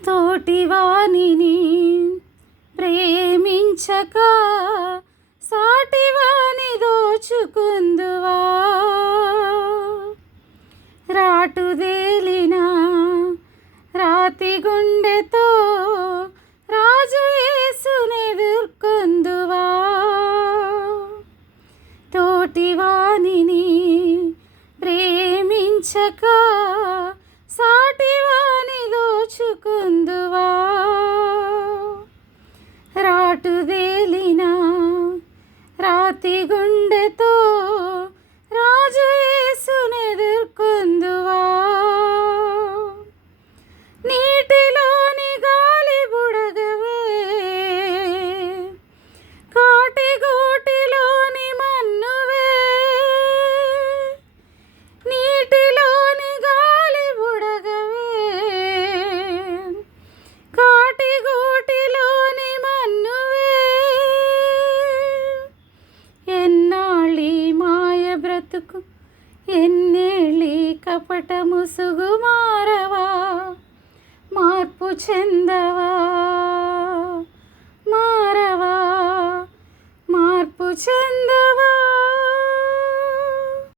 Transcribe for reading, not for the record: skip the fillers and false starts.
తోటివానిని ప్రేమించక సాటివాని దోచుకుందువా. రాటుదేలిన రాతి గుండెతో రాజు యేసునెదుర్కొందువా. తోటివానిని ప్రేమించక సాటివాని దోచుకుందువా. రాటుదేలిన రాతి గుండెతో రాజు యేసునెదుర్కొందువా. నీటిలోని గాలి బుడగవే, కాటిగూటిలోని మన్నువే. నీటిలోని గాలి బుడగవే, కాటిగూటిలోని మన్నువే. ఎన్నాళ్ళీ మాయ బ్రతుకు, ఎన్నేళ్ళీ కపట ముసుగు మారవా, మార్పు చెందవా.